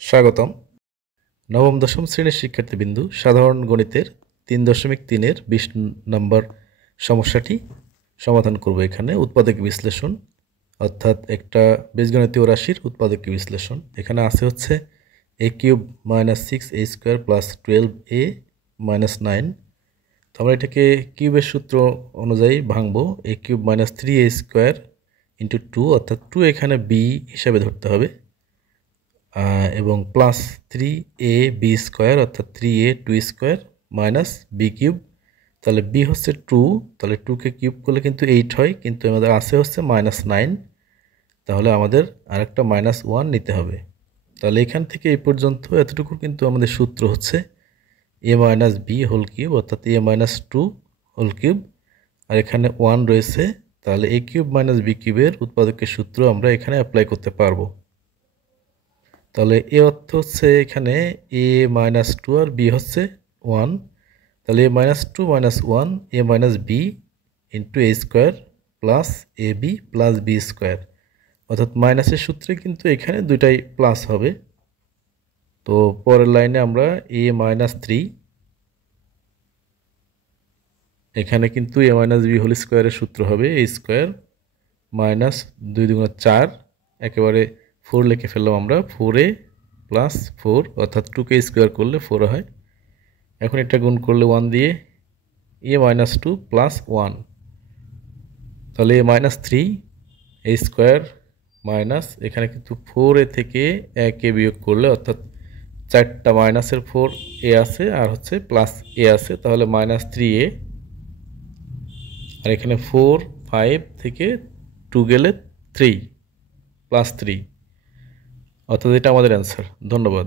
স্বাগতম। নবম দশম শ্রেণীর শিক্ষার্থীবৃন্দু সাধারণ গণিতের 3.3-এর 20 নম্বর সমস্যাটি সমাধান করব। এখানে উৎপাদক বিশ্লেষণ অর্থাৎ একটা বীজগণিতীয় রাশির উৎপাদক বিশ্লেষণ। এখানে আছে হচ্ছে a³ - 6a² + 12a - 9। তো আমরা এটাকে কিউবের সূত্র অনুযায়ী ভাঙবো। a³ - 3a² × 2 অর্থাৎ 2 এখানে b হিসাবে ধরতে হবে এবং প্লাস 3ab² অর্থাৎ 3a² - b³ তাহলে b হচ্ছে 2, তাহলে 2কে কিউব করলে কিন্তু 8 হয়, কিন্তু আমাদের আছে হচ্ছে -9, তাহলে আমাদের আরেকটা -1 নিতে হবে। তাহলে এখান থেকে এই পর্যন্ত এতটুকু কিন্তু আমাদের সূত্র হচ্ছে a - b³ অর্থাৎ a - 2³ আর এখানে 1 রয়েছে, তাহলে a³ - b³ উৎপাদকের সূত্র আমরা এখানে অ্যাপ্লাই করতে পারবো। তাহলে এ অর্থ হচ্ছে এখানে a - 2 আর b হচ্ছে 1, তাহলে a - 2 - 1 a - b × a² + ab + b², অর্থাৎ মাইনাসের সূত্রে কিন্তু এখানে দুইটাই প্লাস হবে। তো পরের লাইনে আমরা a - 3, এখানে কিন্তু a - b² এর সূত্র হবে a² - 2 × 4, একেবারে 4 লিখে ফেললাম আমরা, 4a + 4 অর্থাৎ 2কে স্কোয়ার করলে 4 হয়। এখন এটা গুণ করলে 1 দিয়ে a - 2 + 1, তাহলে a - 3 a² মাইনাস এখানে কিন্তু 4a থেকে 1a বিয়োগ করলে অর্থাৎ 4টা মাইনাসের 4a আছে আর হচ্ছে প্লাস a আছে, তাহলে -3a, আর এখানে 4 5 থেকে 2 গেলে 3 + 3, অর্থাৎ এটা আমাদের অ্যান্সার। ধন্যবাদ।